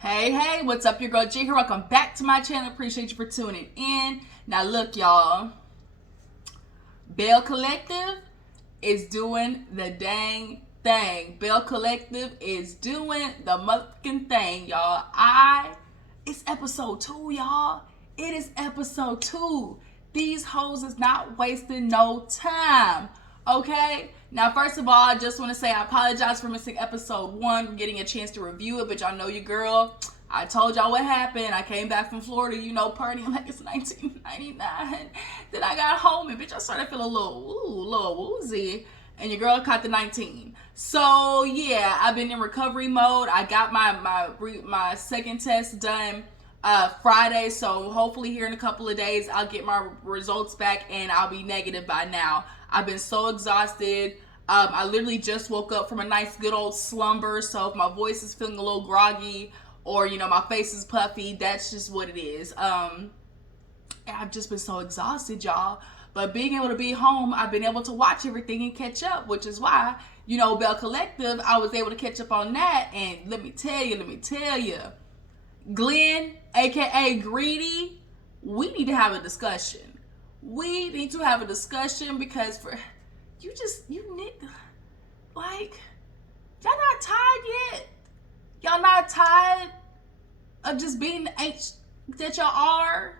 Hey, what's up? Your girl G here. Welcome back to my channel. Appreciate you for tuning in. Now look, y'all. Belle Collective is doing the dang thing. Belle Collective is doing the motherfucking thing, y'all. It's episode 2, y'all. It is episode 2. These hoes is not wasting no time. Okay? Now, first of all, I just want to say I apologize for missing episode 1, getting a chance to review it, but y'all know your girl. I told y'all what happened. I came back from Florida, partying like it's 1999. Then I got home and, bitch, I started feeling a little woozy. And your girl caught the 19. So, yeah, I've been in recovery mode. I got my second test done Friday. So, hopefully here in a couple of days, I'll get my results back and I'll be negative by now. I've been so exhausted. I literally just woke up from a nice good old slumber. So, if my voice is feeling a little groggy or, my face is puffy, that's just what it is. I've just been so exhausted, y'all. But being able to be home, I've been able to watch everything and catch up, which is why, Belle Collective, I was able to catch up on that. And let me tell you, Glenn, aka Greedy, we need to have a discussion. We need to have a discussion because y'all not tired yet? Y'all not tired of just being the H that y'all are?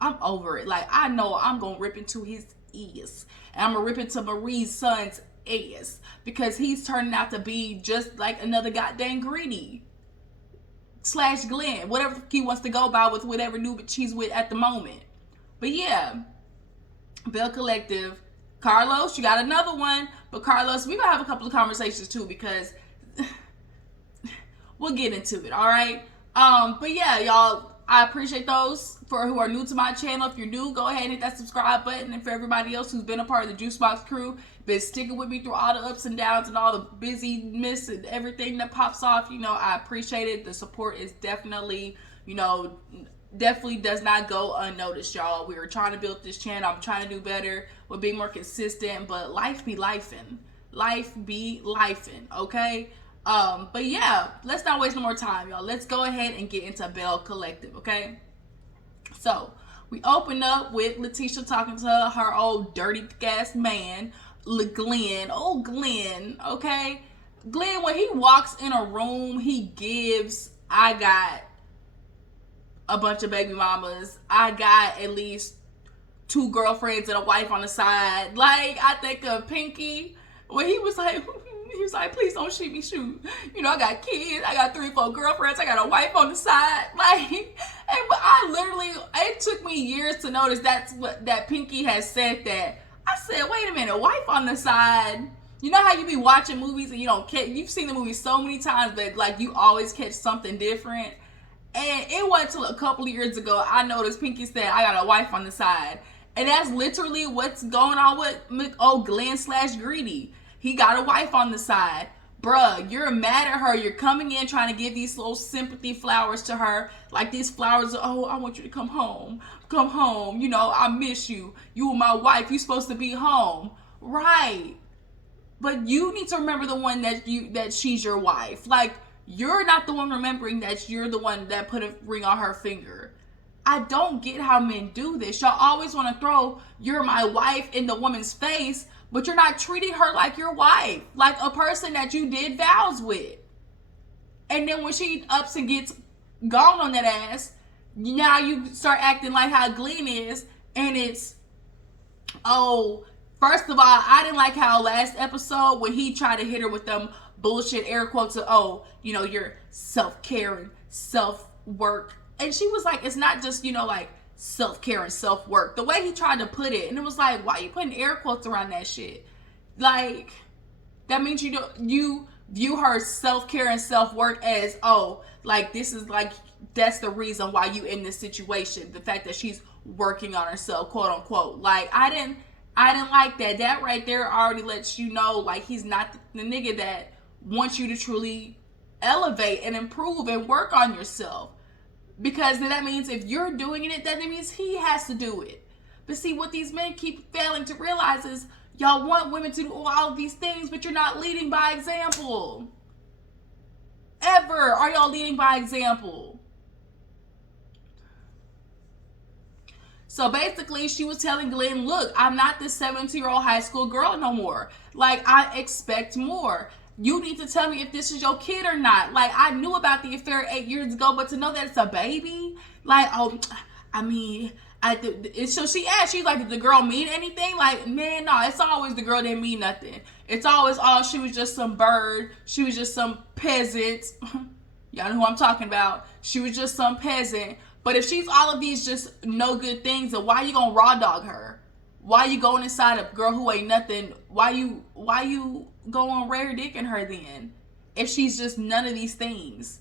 I'm over it. Like, I know I'm going to rip into his ears. And I'm going to rip into Marie's son's ass. Because he's turning out to be just like another goddamn Greedy. / Glenn. Whatever he wants to go by with whatever new bitch he's with at the moment. But yeah. Belle Collective. Carlos, you got another one. But Carlos, we're going to have a couple of conversations too. Because we'll get into it. Alright? But yeah, y'all. I appreciate those who are new to my channel. If you're new, go ahead and hit that subscribe button. And for everybody else who's been a part of the Juice Box crew, been sticking with me through all the ups and downs and all the busyness and everything that pops off, I appreciate it. The support is definitely, definitely does not go unnoticed, y'all. We were trying to build this channel. I'm trying to do better with being more consistent, but life be lifing. Life be lifing, okay? But yeah, let's not waste no more time, y'all. Let's go ahead and get into Belle Collective, okay? So, we open up with Lateshia talking to her old dirty ass man, Glenn. Oh, Glenn, okay? Glenn, when he walks in a room, he gives, I got a bunch of baby mamas. I got at least 2 girlfriends and a wife on the side. Like, I think of Pinky, when he was like, please don't shoot me, shoot. I got kids. I got 3 or 4 girlfriends. I got a wife on the side. Like, but I literally, it took me years to notice that Pinky has said that. I said, wait a minute, wife on the side. You know how you be watching movies and you don't catch, you've seen the movie so many times, but like you always catch something different. And it wasn't until a couple of years ago I noticed Pinky said, I got a wife on the side. And that's literally what's going on with Glenn / Greedy. He got a wife on the side. Bruh, you're mad at her. You're coming in trying to give these little sympathy flowers to her. Like these flowers, oh, I want you to come home. Come home. I miss you. You were my wife. You're supposed to be home. Right. But you need to remember the one that she's your wife. Like, you're not the one remembering that you're the one that put a ring on her finger. I don't get how men do this. Y'all always want to throw "you're my wife" in the woman's face, but you're not treating her like your wife, like a person that you did vows with. And then when she ups and gets gone on that ass, now you start acting like how Glenn is, and it's, oh, first of all, I didn't like how last episode when he tried to hit her with them bullshit air quotes of, you're self-caring, self-work. And she was like, it's not just, like, self-care and self-work. The way he tried to put it, and it was like, why are you putting air quotes around that shit? Like, that means you view her self-care and self-work as, this is like, that's the reason why you in this situation. The fact that she's working on herself, quote unquote. Like, I didn't like that. That right there already lets you know, like, he's not the nigga that wants you to truly elevate and improve and work on yourself. Because then that means if you're doing it, that means he has to do it. But see, what these men keep failing to realize is y'all want women to do all of these things, but you're not leading by example. Are y'all leading by example? So basically, she was telling Glenn, look, I'm not this 17-year-old high school girl no more. Like, I expect more. You need to tell me if this is your kid or not. Like, I knew about the affair 8 years ago, but to know that it's a baby, like, oh, I mean, so she asked, she's like, did the girl mean anything? Like, man, no, it's always the girl didn't mean nothing. It's always, oh, she was just some bird. She was just some peasant. Y'all know who I'm talking about. She was just some peasant. But if she's all of these just no good things, then why you gonna raw dog her? Why you going inside a girl who ain't nothing? Why you going rare dicking her then? If she's just none of these things.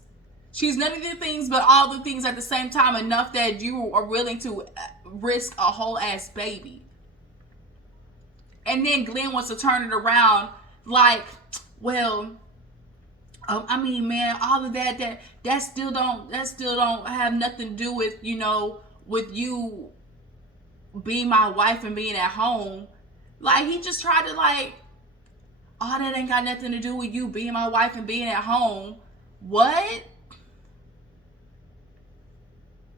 She's none of the things but all the things at the same time, enough that you are willing to risk a whole ass baby. And then Glenn wants to turn it around like, well, I mean, man, all of that still don't have nothing to do with, you know, with you being my wife and being at home. Like, he just tried to like, oh, that ain't got nothing to do with you being my wife and being at home. What?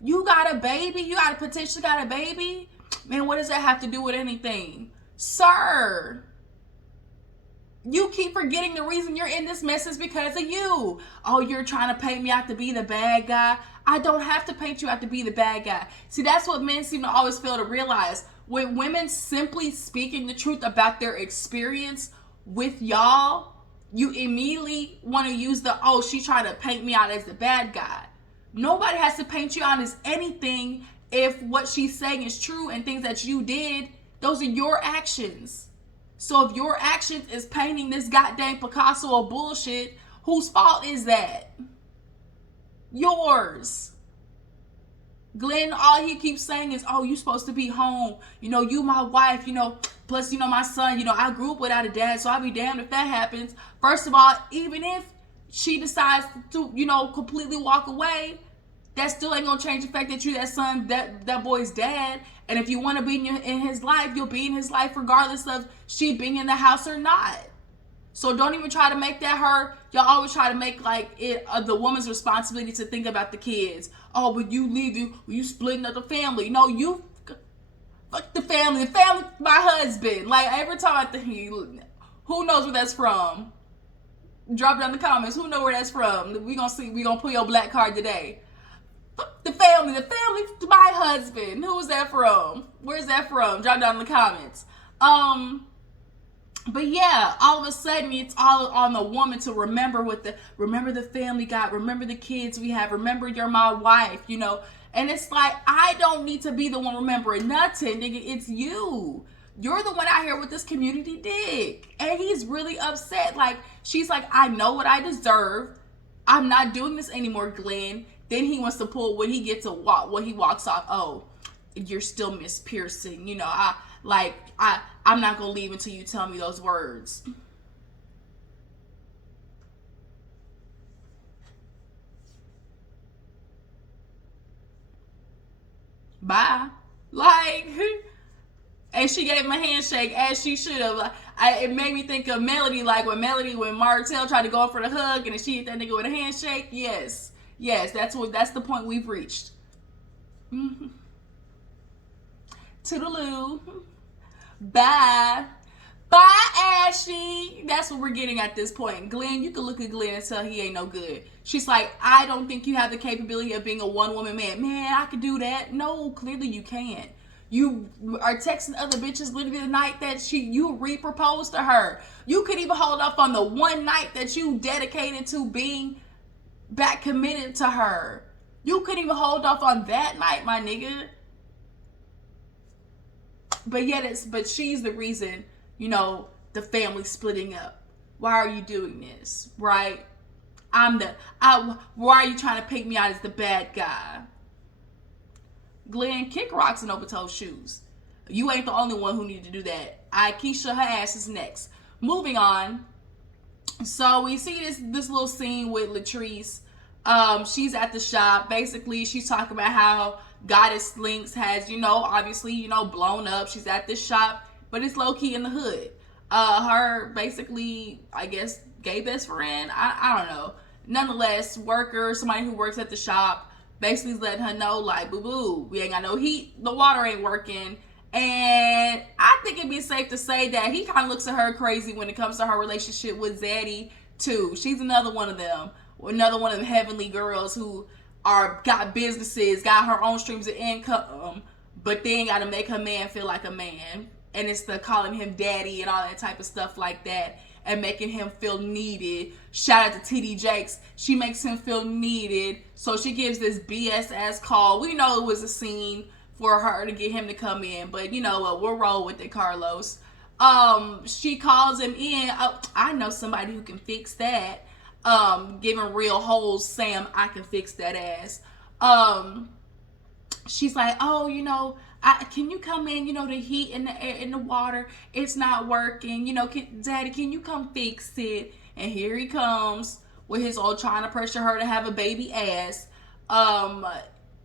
You got a baby? You got potentially got a baby? Man, what does that have to do with anything? Sir, you keep forgetting the reason you're in this mess is because of you. Oh, you're trying to paint me out to be the bad guy. I don't have to paint you out to be the bad guy. See, that's what men seem to always fail to realize. When women simply speaking the truth about their experience with y'all, you immediately want to use the, oh, she trying to paint me out as the bad guy. Nobody has to paint you out as anything if what she's saying is true and things that you did, those are your actions. So if your actions is painting this goddamn Picasso of bullshit, whose fault is that? Yours. Glenn, all he keeps saying is, oh, you supposed to be home. You know, you my wife, you know, plus, you know, my son, you know, I grew up without a dad, so I'll be damned if that happens. First of all, even if she decides to, you know, completely walk away, that still ain't gonna change the fact that you that son, that boy's dad. And if you want to be in his life, you'll be in his life regardless of she being in the house or not. So don't even try to make that her. Y'all always try to make like it the woman's responsibility to think about the kids. Oh, but you leave you splitting up the family. No, you fuck the family. The family, my husband. Like every time I think, who knows where that's from? Drop it down in the comments. Who know where that's from? We gonna pull your black card today. The family, my husband. Who's that from? Where's that from? Drop down in the comments. But yeah, all of a sudden it's all on the woman to remember the family God, remember the kids we have, remember you're my wife, you know. And it's like, I don't need to be the one remembering nothing, nigga. It's you. You're the one out here with this community dick. And he's really upset. Like, she's like, I know what I deserve. I'm not doing this anymore, Glenn. Then he wants to pull when he gets to walk, when he walks off. Oh, you're still Miss Pearson. You know, I'm not gonna leave until you tell me those words. Bye. Like, and she gave him a handshake as she should have. It made me think of Melody, like when Martell tried to go for the hug and then she hit that nigga with a handshake. Yes, that's the point we've reached. Mm-hmm. Toodaloo. Bye. Bye, Ashley. That's what we're getting at this point. Glenn, you can look at Glenn and tell he ain't no good. She's like, I don't think you have the capability of being a one-woman man. Man, I could do that. No, clearly you can't. You are texting other bitches literally the night that you re-proposed to her. You could even hold up on the one night that you dedicated to being back committed to her. You couldn't even hold off on that night, my nigga. But she's the reason, you know, the family splitting up. Why are you doing this? Right? Why are you trying to pick me out as the bad guy? Glenn, kick rocks in open-toed shoes. You ain't the only one who needed to do that. Aikisha, her ass is next. Moving on. So we see this little scene with Latrice. She's at the shop. Basically, she's talking about how Goddess Lynx has, you know, obviously, you know, blown up. She's at this shop, but it's low-key in the hood. Her, basically, I guess, gay best friend, I don't know. nonetheless, worker, somebody who works at the shop, basically letting her know, like, boo boo, we ain't got no heat, the water ain't working. And I think it'd be safe to say that he kind of looks at her crazy when it comes to her relationship with Zaddy too. She's another one of them, heavenly girls who got businesses, got her own streams of income, but then got to make her man feel like a man. And it's the calling him daddy and all that type of stuff like that, and making him feel needed. Shout out to TD Jakes. She makes him feel needed. So she gives this BS ass call. We know it was a scene for her to get him to come in, but you know what? We'll roll with it, Carlos. She calls him in. Oh, I know somebody who can fix that. Giving real holes, Sam, I can fix that ass. She's like, oh, you know, can you come in? You know, the heat and the air and the water, it's not working. You know, Daddy, can you come fix it? And here he comes with his old trying to pressure her to have a baby ass.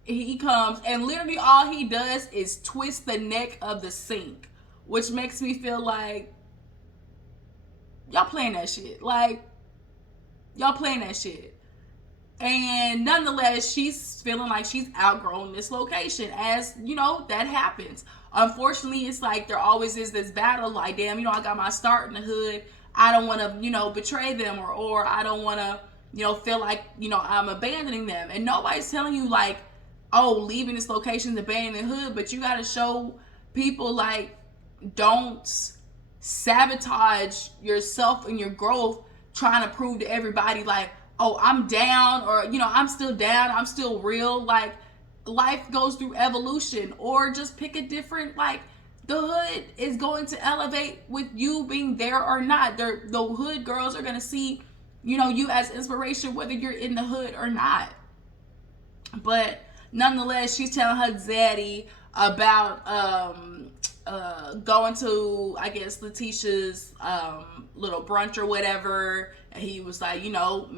He comes and literally all he does is twist the neck of the sink, which makes me feel like y'all playing that shit. Like, y'all playing that shit. And nonetheless, she's feeling like she's outgrown this location, as you know, that happens. Unfortunately, it's like there always is this battle, like, damn, you know, I got my start in the hood. I don't want to, you know, betray them, or I don't want to, you know, feel like, you know, I'm abandoning them. And nobody's telling you like, oh, leaving this location is abandoning the hood, but you got to show people, like, don't sabotage yourself and your growth trying to prove to everybody like, oh, I'm down, or, you know, I'm still down, I'm still real. Like, life goes through evolution. Or just pick a different, like, the hood is going to elevate with you being there or not. The hood girls are going to see, you know, you as inspiration, whether you're in the hood or not. But nonetheless, she's telling her Zaddy about going to, I guess, Lateshia's little brunch or whatever. And he was like, you know,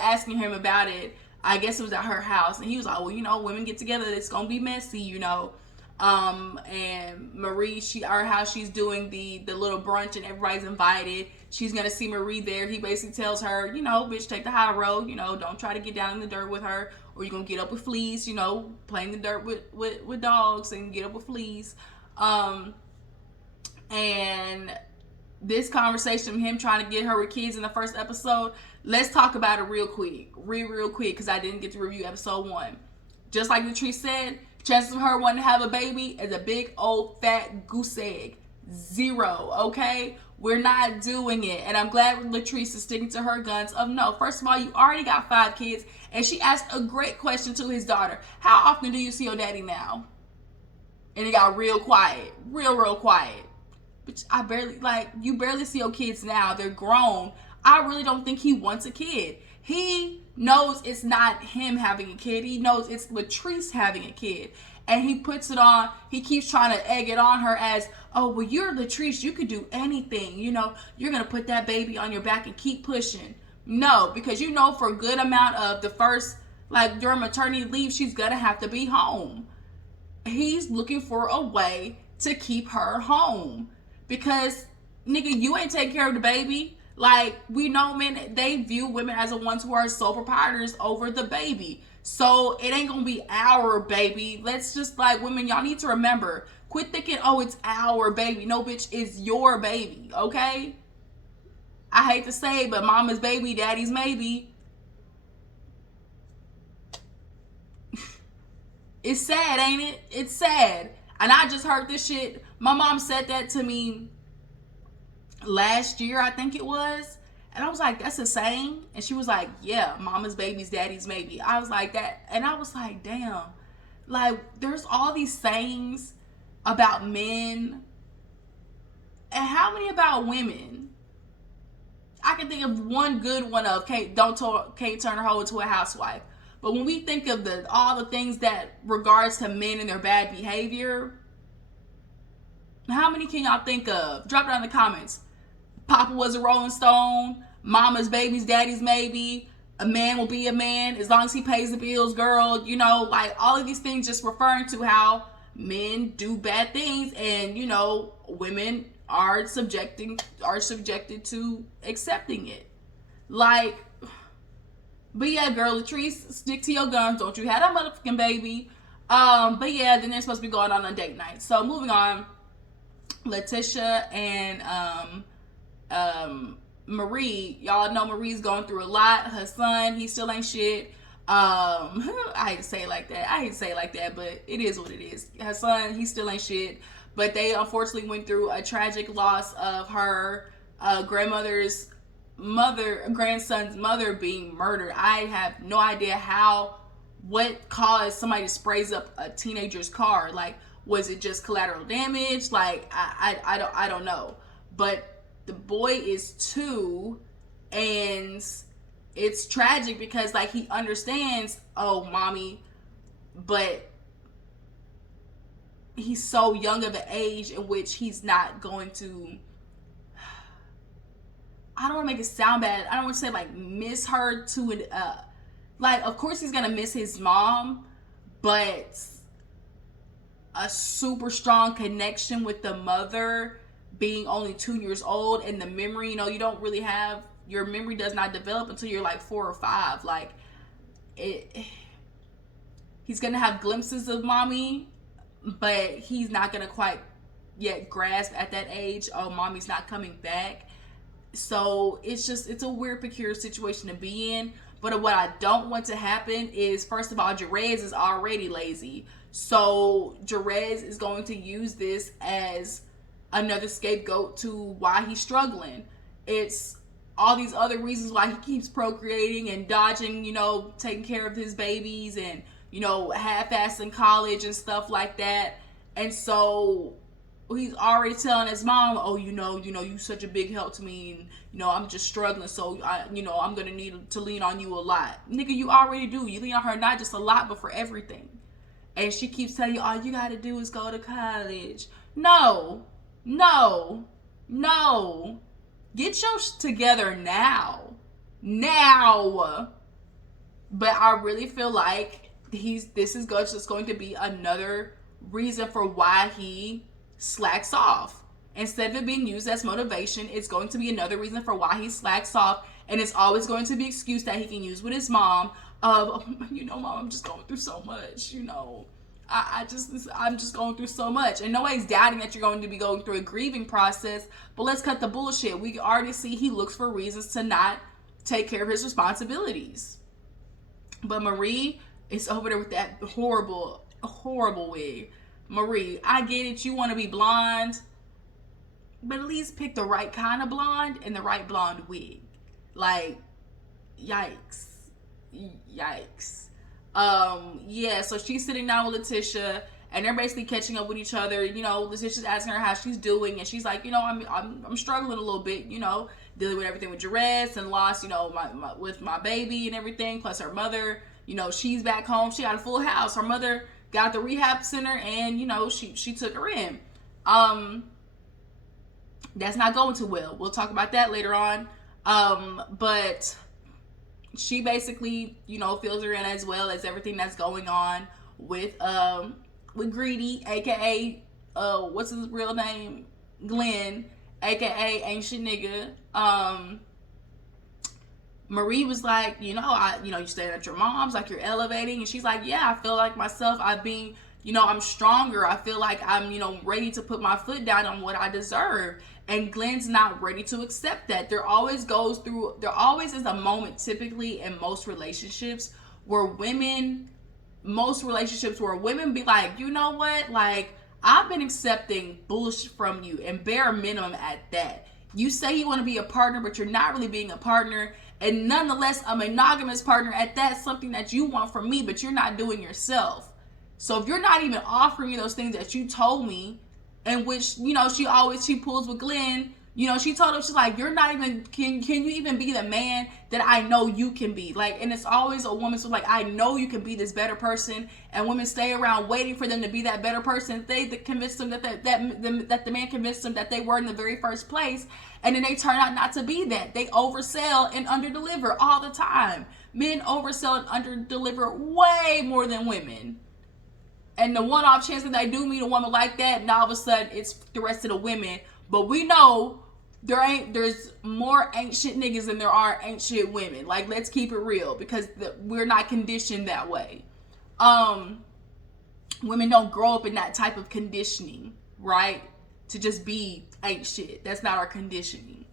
asking him about it. I guess it was at her house. And he was like, well, you know, women get together, it's going to be messy, you know. And Marie, how she's doing the little brunch and everybody's invited. She's going to see Marie there. He basically tells her, you know, bitch, take the high road. You know, don't try to get down in the dirt with her, or you're going to get up with fleas, you know, playing the dirt with dogs and get up with fleas. And this conversation, him trying to get her with kids in the first episode, let's talk about it real quick, because I didn't get to review episode 1. Just like Latrice said, chances of her wanting to have a baby is a big old fat goose egg. 0, okay? We're not doing it. And I'm glad Latrice is sticking to her guns of no. First of all, you already got 5 kids. And she asked a great question to his daughter. How often do you see your daddy now? And it got real quiet. Real quiet. But you barely see your kids now. They're grown. I really don't think he wants a kid. He knows it's not him having a kid. He knows it's Latrice having a kid. And he puts it on, he keeps trying to egg it on her as, oh, well, you're Latrice, you could do anything. You know, you're going to put that baby on your back and keep pushing. No, because you know for a good amount of the first, like during maternity leave, she's going to have to be home. He's looking for a way to keep her home. Because, nigga, you ain't taking care of the baby. Like, we know men, they view women as the ones who are sole proprietors over the baby. So, it ain't gonna be our baby. Let's just, like, women, y'all need to remember. Quit thinking, oh, it's our baby. No, bitch, it's your baby, okay? I hate to say it, but mama's baby, daddy's maybe. It's sad, ain't it? It's sad. And I just heard this shit. My mom said that to me last year, I think it was. And I was like, that's the same? And she was like, yeah, mama's baby's daddy's maybe. I was like, that. And I was like, damn. Like, there's all these sayings about men. And how many about women? I can think of one good one of Kate turn her hoe into a housewife. But when we think of all the things that regards to men and their bad behavior, how many can y'all think of? Drop it down in the comments. Papa was a Rolling Stone. Mama's baby's daddy's maybe. A man will be a man as long as he pays the bills, girl. You know, like all of these things just referring to how men do bad things, and you know, women are subjected to accepting it. Like, But yeah, girl, Latrice, stick to your guns. Don't you have that motherfucking baby. But yeah, then they're supposed to be going on a date night. So moving on, Lateshia and Marie. Y'all know Marie's going through a lot. Her son, he still ain't shit. I hate to say it like that. But it is what it is. Her son, he still ain't shit. But they unfortunately went through a tragic loss of her grandson's mother being murdered. I have no idea what caused somebody to sprays up a teenager's car. Like, was it just collateral damage? Like, I don't know. But the boy is 2, and it's tragic because, like, he understands, oh, mommy, but he's so young of an age in which he's not going to, I don't want to make it sound bad. I don't want to say, like, miss her to an, like, of course he's going to miss his mom, but a super strong connection with the mother being only 2 years old, and the memory, you don't really have, your memory does not develop until you're like 4 or 5. Like, he's going to have glimpses of mommy, but he's not going to quite yet grasp at that age, oh, mommy's not coming back. So it's a weird, peculiar situation to be in. But what I don't want to happen is, first of all, Jerez is already lazy. So Jerez is going to use this as another scapegoat to why he's struggling. It's all these other reasons why he keeps procreating and dodging, taking care of his babies and, half-assing college and stuff like that. And so he's already telling his mom, oh, you such a big help to me, and, I'm just struggling, so, I'm going to need to lean on you a lot. Nigga, you already do. You lean on her not just a lot, but for everything. And she keeps telling you, all you got to do is go to college. No. Get your together now. But I really feel like this is just going to be another reason for why he slacks off. Instead of it being used as motivation, it's going to be another reason for why he slacks off, and it's always going to be an excuse that he can use with his mom of, mom, I'm just going through so much, I'm just going through so much. And nobody's doubting that you're going to be going through a grieving process, but let's cut the bullshit. We already see he looks for reasons to not take care of his responsibilities. But Marie is over there with that horrible wig. Marie, I get it, you want to be blonde, but at least pick the right kind of blonde and the right blonde wig. Like, yikes. Yeah, so she's sitting down with Lateshia, and they're basically catching up with each other. Letitia's asking her how she's doing, and she's like, I'm struggling a little bit, dealing with everything with Jerez and loss, with my baby and everything, plus her mother, she's back home. She got a full house. Her mother got the rehab center, and, she took her in. That's not going too well. We'll talk about that later on. But she basically, fills her in as well as everything that's going on with Greedy, aka what's his real name? Glenn, aka Ancient Nigga. Marie was like, you staying at your mom's, like you're elevating, and she's like, yeah, I feel like myself, I'm stronger. I feel like I'm, ready to put my foot down on what I deserve. And Glenn's not ready to accept that. There always is a moment typically in most relationships where women be like, you know what? Like, I've been accepting bullshit from you, and bare minimum at that. You say you want to be a partner, but you're not really being a partner. And nonetheless, a monogamous partner at that, something that you want from me, but you're not doing yourself. So if you're not even offering me those things that you told me, in which, she pulls with Glenn, she told him, she's like, you're not even, can you even be the man that I know you can be? Like, and it's always a woman, so like, I know you can be this better person, and women stay around waiting for them to be that better person. They convince them that the man convinced them that they were in the very first place, and then they turn out not to be that. They oversell and underdeliver all the time. Men oversell and underdeliver way more than women. And the one-off chance that they do meet a woman like that, and all of a sudden it's the rest of the women. But we know there's more ancient niggas than there are ancient women. Like, let's keep it real, because we're not conditioned that way. Women don't grow up in that type of conditioning, right? To just be ain't shit. That's not our conditioning.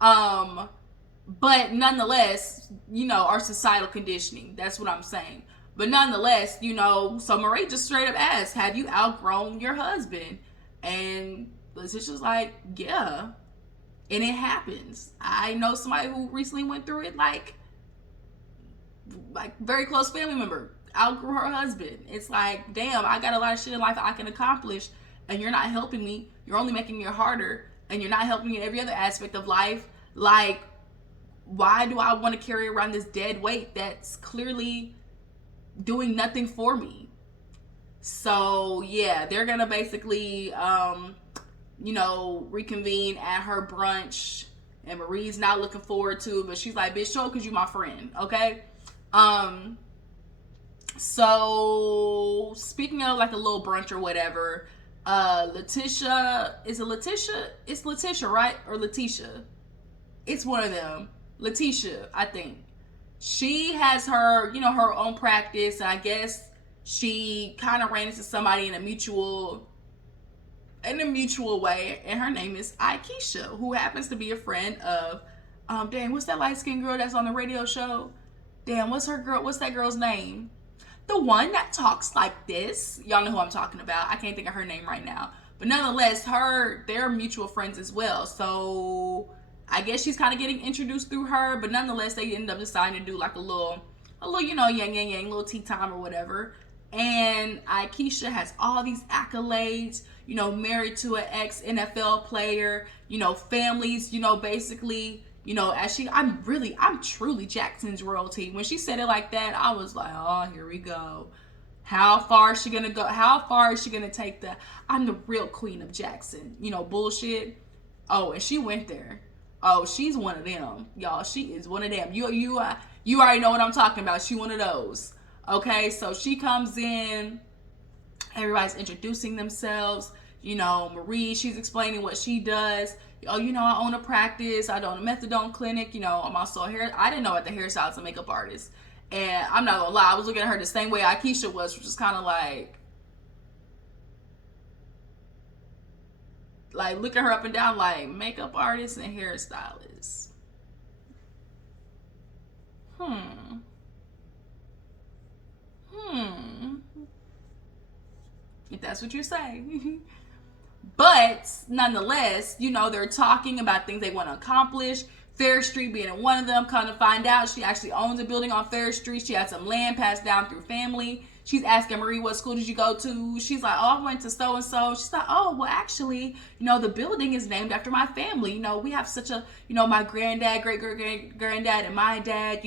But nonetheless, our societal conditioning. That's what I'm saying. But nonetheless, so Marie just straight up asked, have you outgrown your husband? And Letitia's like, yeah. And it happens. I know somebody who recently went through it, like very close family member, outgrew her husband. It's like, damn, I got a lot of shit in life I can accomplish, and you're not helping me. You're only making it harder, and you're not helping me in every other aspect of life. Like, why do I want to carry around this dead weight that's clearly doing nothing for me? So yeah, they're gonna basically reconvene at her brunch, and Marie's not looking forward to it, but she's like, bitch, show, because you my friend, okay? So speaking of like a little brunch or whatever, Lateshia, is it Lateshia? It's Lateshia, right? Or Lateshia? It's one of them. Lateshia, I think. She has her, her own practice, and I guess she kind of ran into somebody in a mutual way, and her name is Aikisha, who happens to be a friend of, what's that light-skinned girl that's on the radio show? What's that girl's name? The one that talks like this. Y'all know who I'm talking about. I can't think of her name right now. But nonetheless, they're mutual friends as well. So I guess she's kind of getting introduced through her. But nonetheless, they end up deciding to do like a little, yang, little tea time or whatever. And Aikisha has all these accolades, married to an ex-NFL player, families, basically, I'm truly Jackson's royalty. When she said it like that, I was like, oh, here we go. How far is she gonna go? How far is she gonna take I'm the real queen of Jackson, bullshit? Oh, and she went there. Oh, she's one of them, y'all. She is one of them. You already know what I'm talking about. She one of those. Okay, so she comes in. Everybody's introducing themselves. Marie, she's explaining what she does. Oh, I own a practice. I own a methadone clinic. I'm also I didn't know what the hairstylist and makeup artist. And I'm not gonna lie, I was looking at her the same way Aikisha was, which is kind of like looking her up and down, like makeup artist and hairstylist. If that's what you say. But nonetheless, they're talking about things they want to accomplish. Fair Street being one of them. Come to find out, she actually owns a building on Fair Street. She had some land passed down through family. She's asking Marie, what school did you go to? She's like, oh, I went to so-and-so. She's like, oh, well, actually, the building is named after my family. We have such a, my granddad, great-great-granddad, and my dad,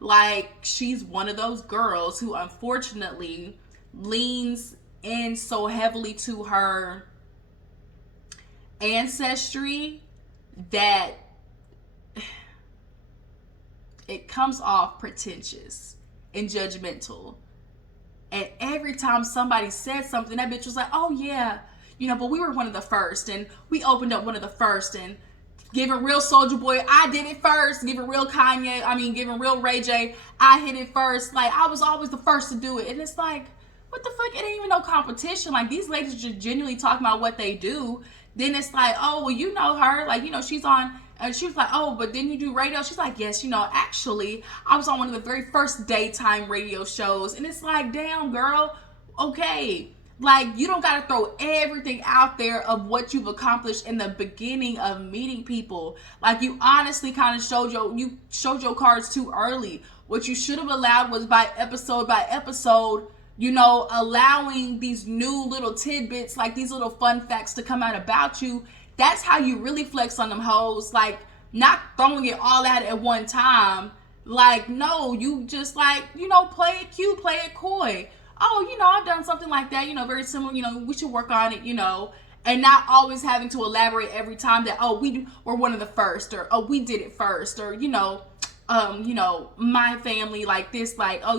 like, she's one of those girls who unfortunately leans in so heavily to her ancestry that it comes off pretentious and judgmental. And every time somebody said something, that bitch was like, oh yeah, but we were one of the first, and we opened up one of the first, and giving real Soulja Boy, I did it first. Giving real giving real Ray J, I hit it first. Like, I was always the first to do it. And it's like, what the fuck? It ain't even no competition. Like, these ladies just genuinely talking about what they do. Then it's like, oh, well, you know her. Like, she's on, and she was like, oh, but then you do radio? She's like, yes, actually, I was on one of the very first daytime radio shows. And it's like, damn, girl, okay. Like, you don't got to throw everything out there of what you've accomplished in the beginning of meeting people. Like, you honestly kind of showed your cards too early. What you should have allowed was by episode, allowing these new little tidbits, like these little fun facts to come out about you. That's how you really flex on them hoes. Like, not throwing it all out at one time. Like, no, you just like, play it cute, play it coy. Oh, I've done something like that, very similar, we should work on it, and not always having to elaborate every time that, oh, we're one of the first, or, oh, we did it first, or, my family like this, like, oh,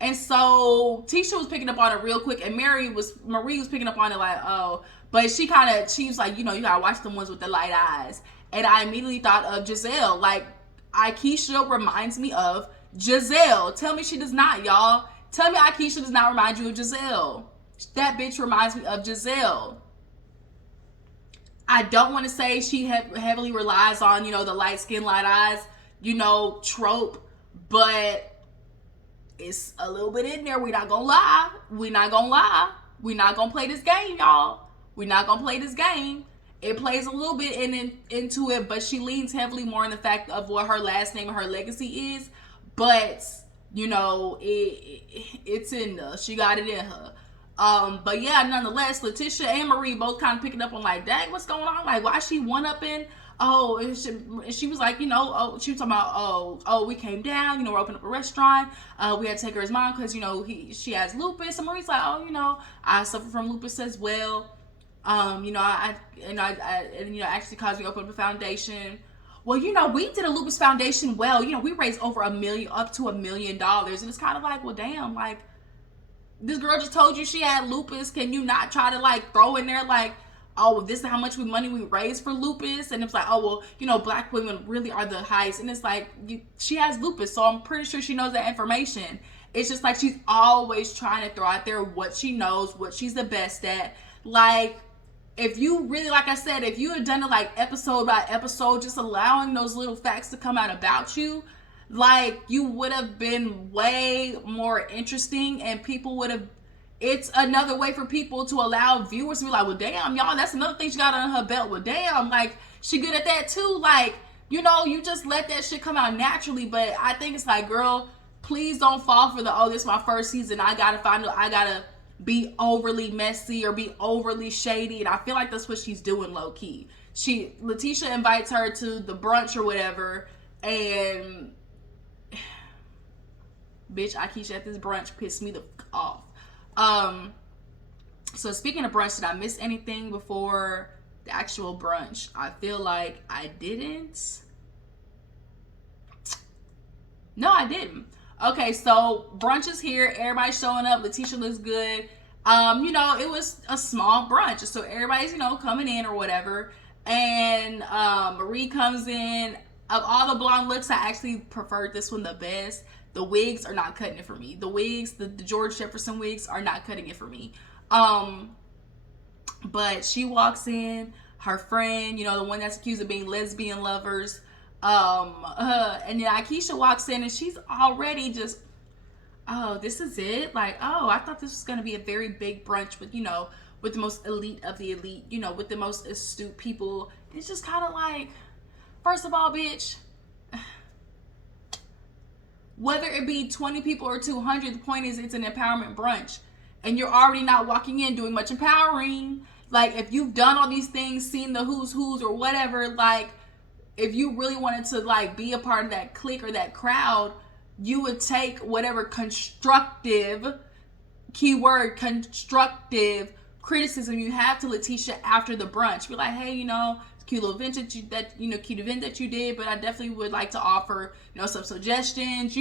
and so Tisha was picking up on it real quick, and Marie was picking up on it like, oh, But she was like, you gotta watch the ones with the light eyes. And I immediately thought of Giselle. Like, Aikisha reminds me of Giselle. Tell me she does not, y'all. Tell me Aikisha does not remind you of Giselle. That bitch reminds me of Giselle. I don't want to say she heavily relies on, the light skin, light eyes, trope, but it's a little bit in there. We're not gonna lie. We're not gonna play this game, y'all. We're not gonna play this game. It plays a little bit into it, but she leans heavily more in the fact of what her last name and her legacy is. But it's in her. She got it in her. But yeah, nonetheless, Lateshia and Marie both kind of picking up on like, dang, what's going on? Like, why she one up in? Oh, and she was like, she was talking about, we came down, we're opening up a restaurant. We had to take her as mom because, she has lupus. And Marie's like, I suffer from lupus as well. Actually caused me to open up a foundation. Well, we did a lupus foundation. Well, we raised over up to $1 million. And it's kind of like, well, damn, like, this girl just told you she had lupus. Can you not try to like throw in there like, oh, this is how much money we raised for lupus? And it's like, oh, well, black women really are the highest. And it's like, she has lupus, so I'm pretty sure she knows that information. It's just like she's always trying to throw out there what she knows, what she's the best at. Like, if you really, like I said, if you had done it like episode by episode, just allowing those little facts to come out about you, like, you would have been way more interesting, and people would have, it's another way for people to allow viewers to be like, well, damn, y'all, that's another thing she got on her belt. Well, damn, like, she good at that too. Like, you just let that shit come out naturally. But I think it's like, girl, please don't fall for this is my first season. I gotta be overly messy or be overly shady. And I feel like that's what she's doing low key. Lateshia invites her to the brunch or whatever, and bitch, Aikisha at this brunch pissed me the fuck off. So speaking of brunch, did I miss anything before the actual brunch? I feel like I didn't. No, I didn't. Okay, so brunch is here. Everybody's showing up. Lateshia looks good. It was a small brunch, so everybody's, coming in or whatever. And Marie comes in. Of all the blonde looks, I actually preferred this one the best. The wigs are not cutting it for me. The wigs, the George Jefferson wigs are not cutting it for me. But she walks in, her friend, the one that's accused of being lesbian lovers. And then Aikisha walks in and she's already just, oh, this is it? Like, oh, I thought this was going to be a very big brunch with, with the most elite of the elite, with the most astute people. It's just kind of like, first of all, bitch, whether it be 20 people or 200, the point is it's an empowerment brunch. And you're already not walking in doing much empowering. Like, if you've done all these things, seen the who's or whatever, like, if you really wanted to, like, be a part of that clique or that crowd, you would take whatever constructive, keyword constructive, criticism you have to Lateshia after the brunch. Be like, hey, cute little event cute event that you did, but I definitely would like to offer, some suggestions,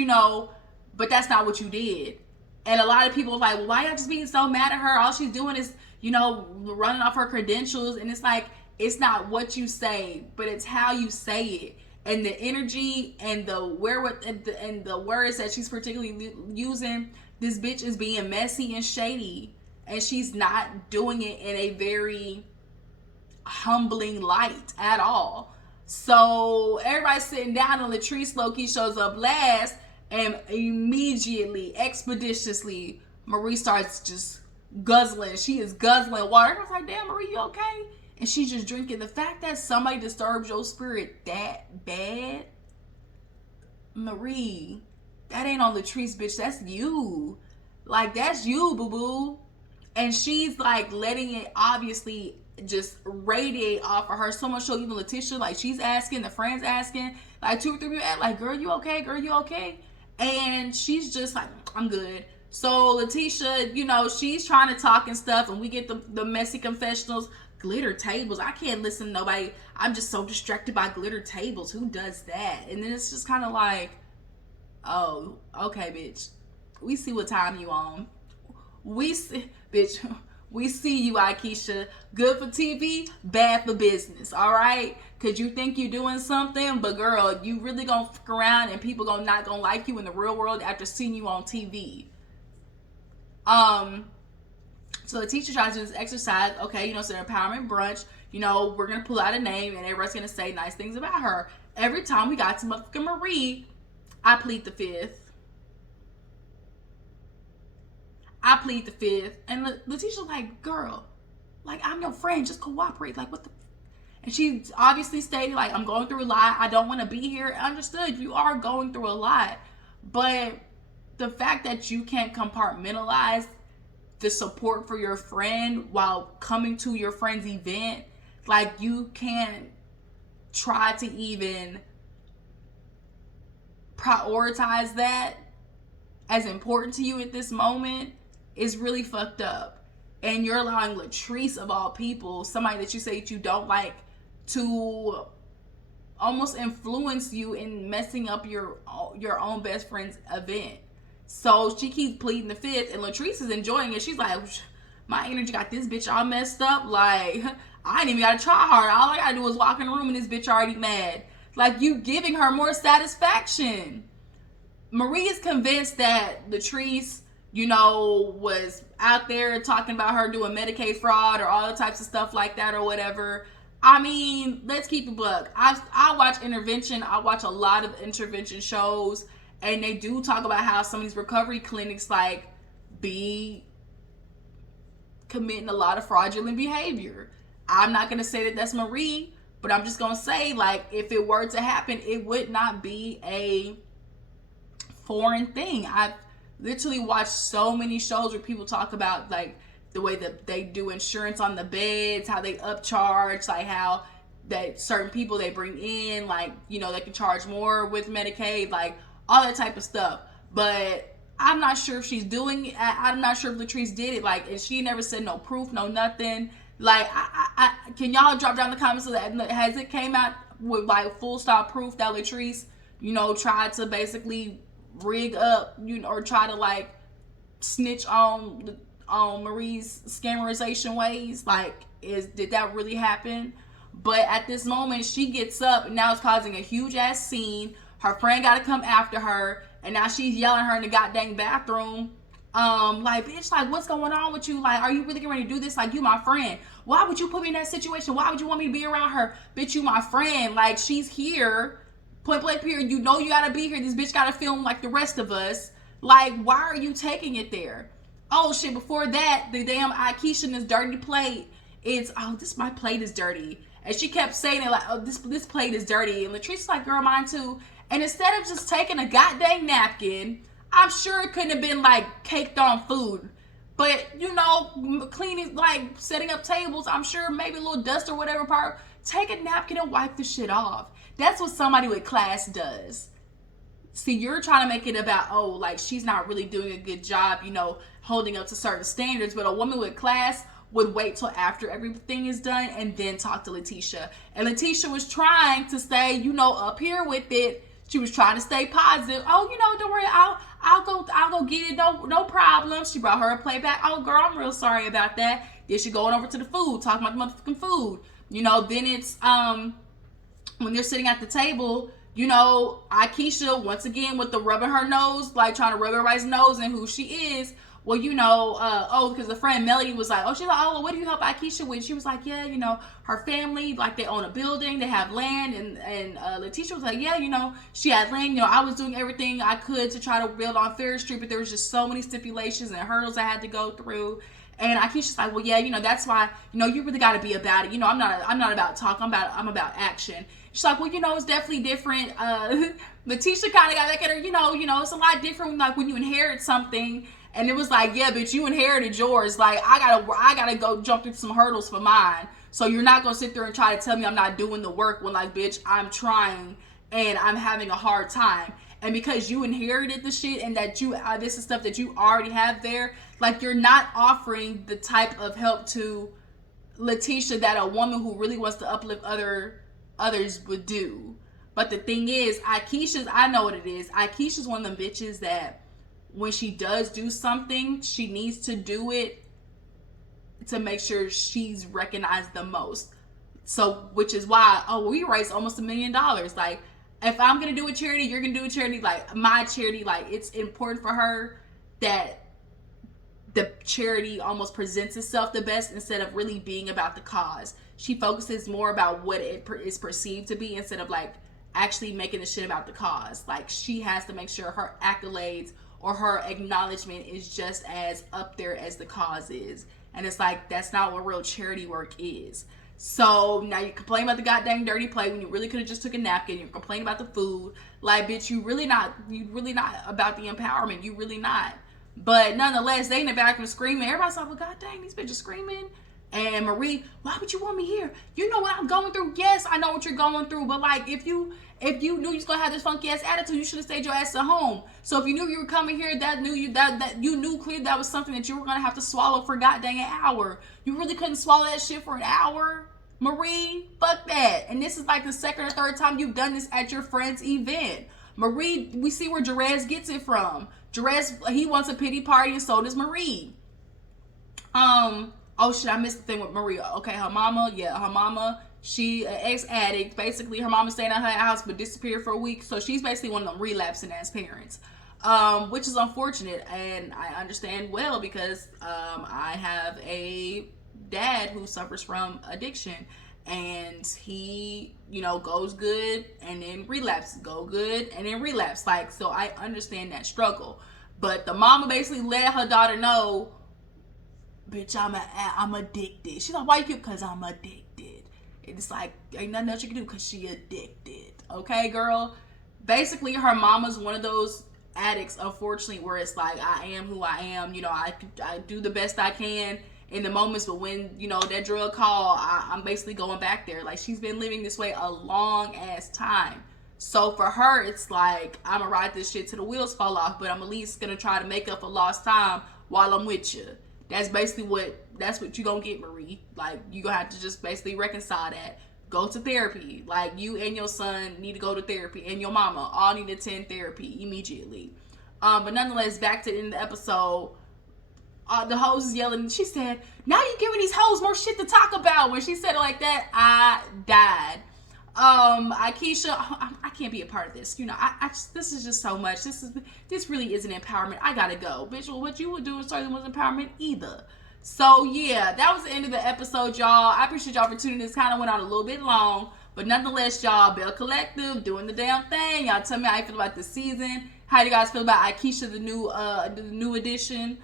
but that's not what you did. And a lot of people are like, well, why y'all just being so mad at her? All she's doing is, running off her credentials. And it's like, it's not what you say, but it's how you say it. And the energy and the and the words that she's particularly using, this bitch is being messy and shady. And she's not doing it in a very humbling light at all. So everybody's sitting down and Latrice low-key shows up last, and immediately, expeditiously, Marie starts just guzzling. She is guzzling water. I was like, damn, Marie, you okay? And she's just drinking. The fact that somebody disturbs your spirit that bad, Marie, that ain't on Latrice, bitch. That's you. Like, that's you, boo-boo. And she's like letting it obviously just radiate off of her. So much so even Lateshia, like, she's asking, the friends asking, like 2 or 3 people like, girl, you okay? Girl, you okay? And she's just like, I'm good. So Lateshia, she's trying to talk and stuff, and we get the messy confessionals. Glitter tables. I can't listen to nobody. I'm just so distracted by glitter tables. Who does that? And then it's just kind of like, oh, okay, bitch. We see what time you on. We see, bitch. We see you, Aikisha. Good for TV, bad for business, all right? Because you think you're doing something, but girl, you really gonna fuck around and people not gonna like you in the real world after seeing you on TV. So the teacher tries to do this exercise, okay, so empowerment brunch, we're gonna pull out a name and everybody's gonna say nice things about her. Every time we got to motherfucking Marie, I plead the fifth. And Lateshia's like, girl, like, I'm your friend, just cooperate, like, what the. And she obviously stated, like, I'm going through a lot, I don't want to be here. Understood, you are going through a lot, but the fact that you can't compartmentalize the support for your friend while coming to your friend's event, like, you can't try to even prioritize that as important to you at this moment, is really fucked up. And you're allowing Latrice, of all people, somebody that you say that you don't like, to almost influence you in messing up your own best friend's event. So she keeps pleading the fifth, and Latrice is enjoying it. She's like, my energy got this bitch all messed up. Like, I ain't even gotta try hard. All I gotta do is walk in the room and this bitch already mad. Like, you giving her more satisfaction. Marie is convinced that Latrice, was out there talking about her doing Medicaid fraud or all the types of stuff like that or whatever. I mean, let's keep it buck. I watch intervention. I watch a lot of intervention shows, and they do talk about how some of these recovery clinics, like, be committing a lot of fraudulent behavior. I'm not going to say that that's Marie, but I'm just going to say, like, if it were to happen, it would not be a foreign thing. I've literally watched so many shows where people talk about, like, the way that they do insurance on the beds, how they upcharge, like how that certain people they bring in, like, they can charge more with Medicaid, like all that type of stuff. But I'm not sure if she's doing it. I'm not sure if Latrice did it. Like, and she never said no proof, no nothing. Like, I can y'all drop down the comments so that has it came out with, like, full stop proof that Latrice, tried to basically rig up, or try to, like, snitch on Marie's scamerization ways? Like, did that really happen? But at this moment, she gets up and now it's causing a huge ass scene. Her friend got to come after her, and now she's yelling at her in the goddamn bathroom. Like, bitch, like, what's going on with you? Like, are you really getting ready to do this? Like, you my friend. Why would you put me in that situation? Why would you want me to be around her? Bitch, you my friend. Like, she's here. Point blank period. You gotta be here. This bitch gotta film like the rest of us. Like, why are you taking it there? Oh shit, before that, the damn Aikisha in this dirty plate. My plate is dirty. And she kept saying it like, oh, this plate is dirty. And Latrice's like, girl, mine too. And instead of just taking a goddamn napkin, I'm sure it couldn't have been like caked on food. But, cleaning, like setting up tables, I'm sure maybe a little dust or whatever part. Take a napkin and wipe the shit off. That's what somebody with class does. See, you're trying to make it about, oh, like, she's not really doing a good job, holding up to certain standards. But a woman with class would wait till after everything is done and then talk to Lateshia. And Lateshia was trying to stay, up here with it. She was trying to stay positive. Oh, don't worry, I'll go get it. No problem. She brought her a plate back. Oh, girl, I'm real sorry about that. Then she going over to the food, talking about the motherfucking food. Then it's when they're sitting at the table, Aikisha, once again, with the rubbing her nose, like trying to rub everybody's nose and who she is. Well, because the friend Melody was like, she's like, oh, what do you help Aikisha with? She was like, yeah, her family, like, they own a building, they have land, and Lateshia was like, yeah, she had land, I was doing everything I could to try to build on Fair Street, but there was just so many stipulations and hurdles I had to go through. And Aikisha's like, well, yeah, that's why, you really got to be about it. I'm not about talk. I'm about action. She's like, well, it's definitely different. Lateshia kind of got back at her, it's a lot different, like, when you inherit something. And it was like, yeah, bitch, you inherited yours. Like, I gotta go jump through some hurdles for mine. So you're not gonna sit there and try to tell me I'm not doing the work when, like, bitch, I'm trying and I'm having a hard time. And because you inherited the shit and that this is stuff that you already have there, like, you're not offering the type of help to Lateshia that a woman who really wants to uplift others would do. But the thing is, I know what it is. Aikisha's one of them bitches that when she does do something, she needs to do it to make sure she's recognized the most. So, which is why, we raised almost $1 million. Like, if I'm going to do a charity, you're going to do a charity. Like, my charity, like, it's important for her that the charity almost presents itself the best instead of really being about the cause. She focuses more about what it is perceived to be instead of, like, actually making the shit about the cause. Like, she has to make sure her accolades or her acknowledgement is just as up there as the cause is. And it's like, that's not what real charity work is. So now you complain about the goddamn dirty plate when you really could have just took a napkin. You're complaining about the food. Like, bitch, you really not about the empowerment. You really not. But nonetheless, they in the back of screaming. Everybody's like, well, god dang, these bitches screaming. And Marie, why would you want me here? You know what I'm going through. Yes, I know what you're going through. But like, if you knew you was gonna have this funky ass attitude, you should have stayed your ass at home. So if you knew you were coming here, that you knew clearly that was something that you were gonna have to swallow for goddamn an hour. You really couldn't swallow that shit for an hour, Marie. Fuck that. And this is like the second or third time you've done this at your friend's event. Marie, we see where Jerez gets it from. Jerez, he wants a pity party, and so does Marie. Oh shit, I missed the thing with Maria. Okay, her mama, she an ex-addict. Basically, her mama staying at her house but disappeared for a week. So she's basically one of them relapsing as parents. Which is unfortunate, and I understand well because I have a dad who suffers from addiction, and he, goes good and then relapse, go good and then relapse. Like, so I understand that struggle. But the mama basically let her daughter know, bitch, I'm addicted. She's like, why you keep? Because I'm addicted. It's like, ain't nothing else you can do because she addicted. Okay, girl? Basically, her mama's one of those addicts, unfortunately, where it's like, I am who I am. I do the best I can in the moments, but when, that drug call, I'm basically going back there. Like, she's been living this way a long ass time. So for her, it's like, I'm gonna ride this shit till the wheels fall off, but I'm at least gonna try to make up for lost time while I'm with you. That's what you gonna get, Marie. Like, you gonna have to just basically reconcile that. Go to therapy. Like, you and your son need to go to therapy, and your mama all need to attend therapy immediately. But nonetheless, back to the end of the episode, the hoes is yelling. She said, now you giving these hoes more shit to talk about. When she said it like that, I died. Aikisha, I can't be a part of this. This is just so much. This really isn't empowerment. I gotta go. Bitch, well, what you were doing certainly wasn't empowerment either. So yeah, that was the end of the episode, y'all. I appreciate y'all for tuning in. This kind of went on a little bit long, but nonetheless, y'all, Belle Collective doing the damn thing. Y'all tell me how you feel about this season. How do you guys feel about Aikisha, the new edition?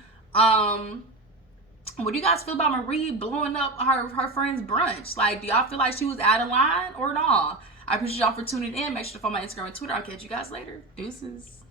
What do you guys feel about Marie blowing up her friend's brunch? Like, do y'all feel like she was out of line or not? I appreciate y'all for tuning in. Make sure to follow my Instagram and Twitter. I'll catch you guys later. Deuces.